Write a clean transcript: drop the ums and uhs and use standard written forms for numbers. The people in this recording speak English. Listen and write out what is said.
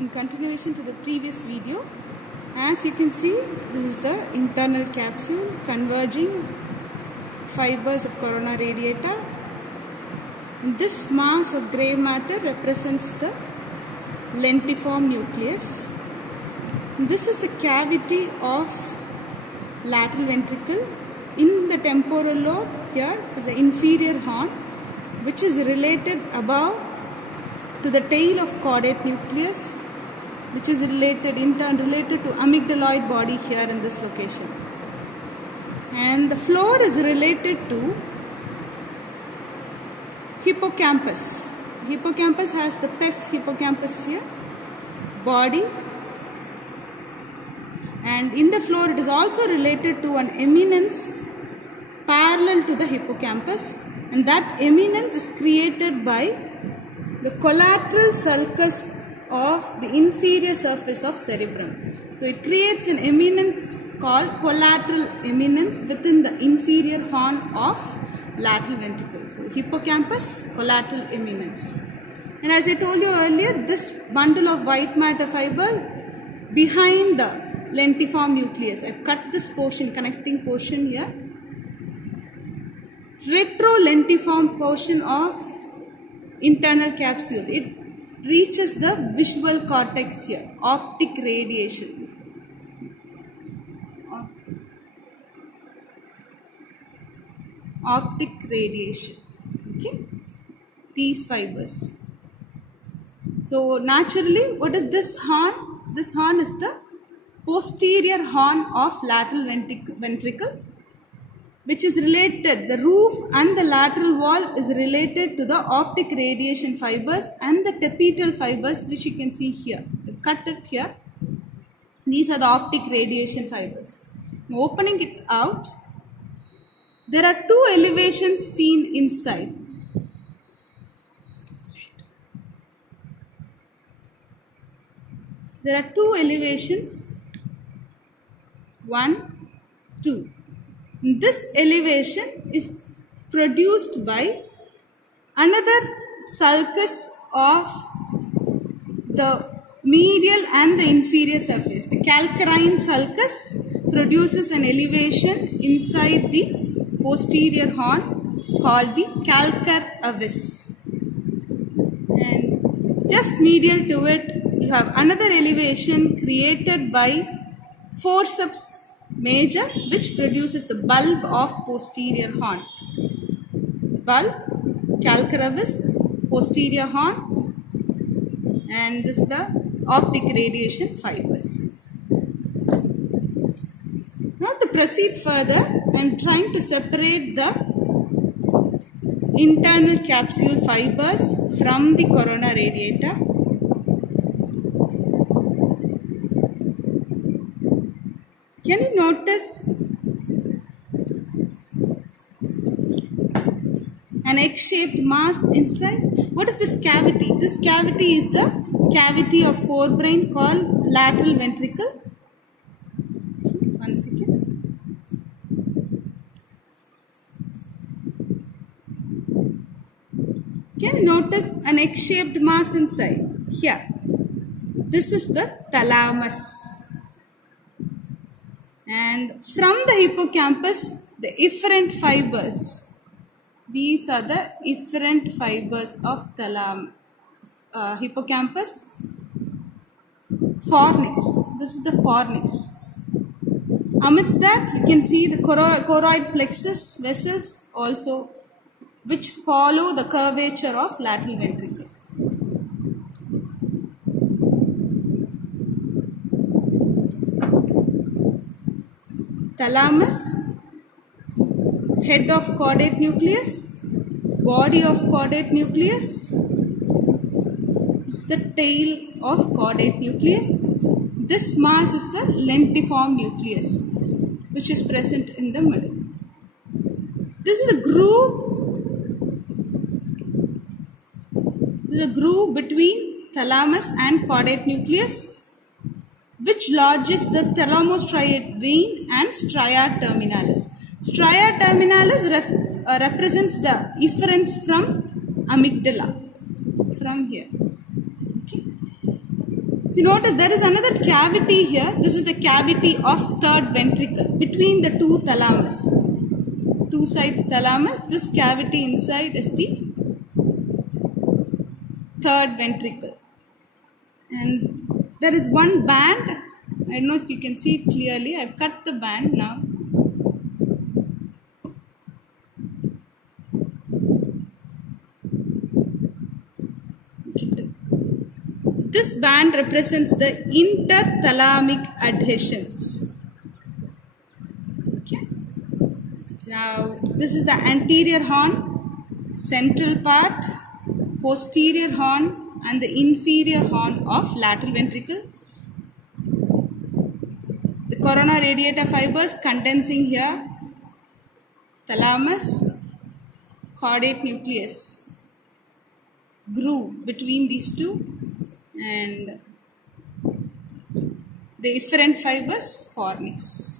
In continuation to the previous video, as you can see, this is the internal capsule converging fibers of corona radiata. And this mass of grey matter represents the lentiform nucleus. And this is the cavity of lateral ventricle. In the temporal lobe, here is the inferior horn, which is related above to the tail of caudate nucleus, which is related to amygdaloid body here in this location. And the floor is related to hippocampus. Hippocampus has the pes hippocampus here, body, and in the floor it is also related to an eminence parallel to the hippocampus, and that eminence is created by the collateral sulcus of the inferior surface of cerebrum. So it creates an eminence called collateral eminence within the inferior horn of lateral ventricle. So hippocampus, collateral eminence. And as I told you earlier, this bundle of white matter fiber behind the lentiform nucleus. I cut this portion, connecting portion here. Retrolentiform portion of internal capsule. It reaches the visual cortex here, optic radiation. Optic radiation. Okay, these fibers. So naturally, what is this horn? This horn is the posterior horn of lateral ventricle, which is related, the roof and the lateral wall is related to the optic radiation fibers and the tapetal fibers, which you can see here. I cut it here. These are the optic radiation fibers. Now opening it out, there are two elevations seen inside. There are two elevations, 1, 2. This elevation is produced by another sulcus of the medial and the inferior surface. The calcarine sulcus produces an elevation inside the posterior horn called the calcar avis. And just medial to it, you have another elevation created by forceps major, which produces the bulb of posterior horn. Bulb, calcar avis, posterior horn, and this is the optic radiation fibers. Now to proceed further, I am trying to separate the internal capsule fibers from the corona radiata. Can you notice an egg-shaped mass inside? What is this cavity? This cavity is the cavity of forebrain called lateral ventricle. One second. Can you notice an egg-shaped mass inside? Here. This is the thalamus. And from the hippocampus, the efferent fibers. These are the efferent fibers of hippocampus. Fornix. This is the fornix. Amidst that, you can see the choroid plexus vessels also, which follow the curvature of lateral ventricle. Thalamus, head of caudate nucleus, body of caudate nucleus, this is the tail of caudate nucleus. This mass is the lentiform nucleus, which is present in the middle. This is the groove between thalamus and caudate nucleus, which lodges the thalamostriate vein and stria terminalis. Stria terminalis represents the efference from amygdala, from here. Okay. If you notice, there is another cavity here. This is the cavity of third ventricle between the two thalamus. Two sides thalamus. This cavity inside is the third ventricle. And there is one band. I don't know if you can see it clearly. I've cut the band now. This band represents the interthalamic adhesions. Okay. Now, this is the anterior horn, central part, posterior horn, and the inferior horn of lateral ventricle. The corona radiata fibers condensing here, thalamus, caudate nucleus, groove between these two, and the efferent fibers fornix.